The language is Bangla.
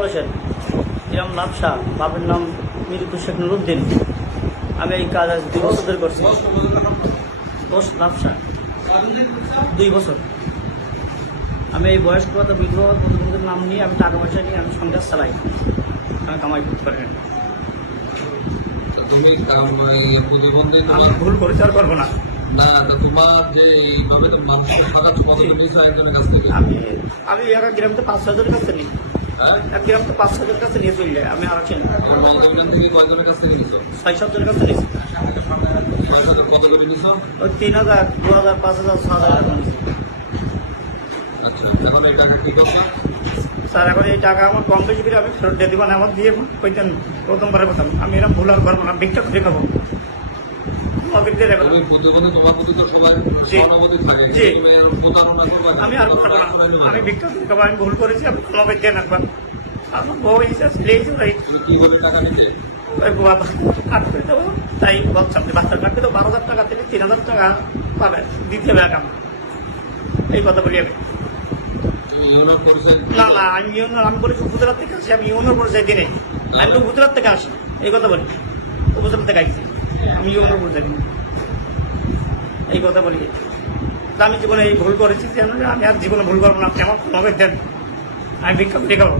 বয়সের ইরাম লাভসা বাপের নাম মিরুকুর শেখ নুরুদ্দিন। আমি এই কাজ আজ দুই বছর ধরে করছি। দোষ লাভসা দুই বছর। আমি এই বয়স্ক বিধবা প্রতিবন্ধীর নাম নিয়ে আমি টাকা পয়সা নিয়ে আমি সংসার চালাই। আমি কামাই করতে পারি আম, ভুল করেছি আর করব না। আমি আমি এক এক গ্রাম তো পাঁচ ছজনের কাছে নিই। হ্যাঁ? এক গ্রাম তো পাঁচ ছজনের কাছে নিয়ে চলে আমি আর আছি না। তোমার মঙ্গলবিনান থেকে কয়জনের কাছ থেকে নিছো? ছয় সাতজনের কাছে নিয়েছি। কত করে নিছো? ওই তিন হাজার দু হাজার পাঁচ হাজার ছ হাজার নিয়েছি। আচ্ছা এখন এই টাকা কি করছ স্যার এখন এই টাকা আমার কম বেশি করে আমি ফেরত দিয়ে দিবেন আমার দিয়ে কইতেন প্রথমবারের কথা আমি এরকম ভুল আর করব না ভিক্ষা করে খাব। আমি করব না আমি আমি ভুল করেছি দিয়ে আমার বউ হিসেবে কাট করে দেবো তাই আপনি বাচ্চা কাটতে তো বারো হাজার টাকা থেকে তিন হাজার টাকা পাবেন দিতে হবে এই কথা বলি আমি। না না আমি আমি বলেছি গুজরাট থেকে আসি আমি ইউনোর পরিচয় দিনে। আমি তো গুজরাট থেকে আসি এই কথা বলি। গুজরাট থেকে আসছি আমি আমার ভুল দিই এই কথা বলি। আমি জীবনে এই ভুল করেছি যে, আমি আর জীবনে ভুল করব না। আপনি দেন। আমি ভিক্ষা করে খাব।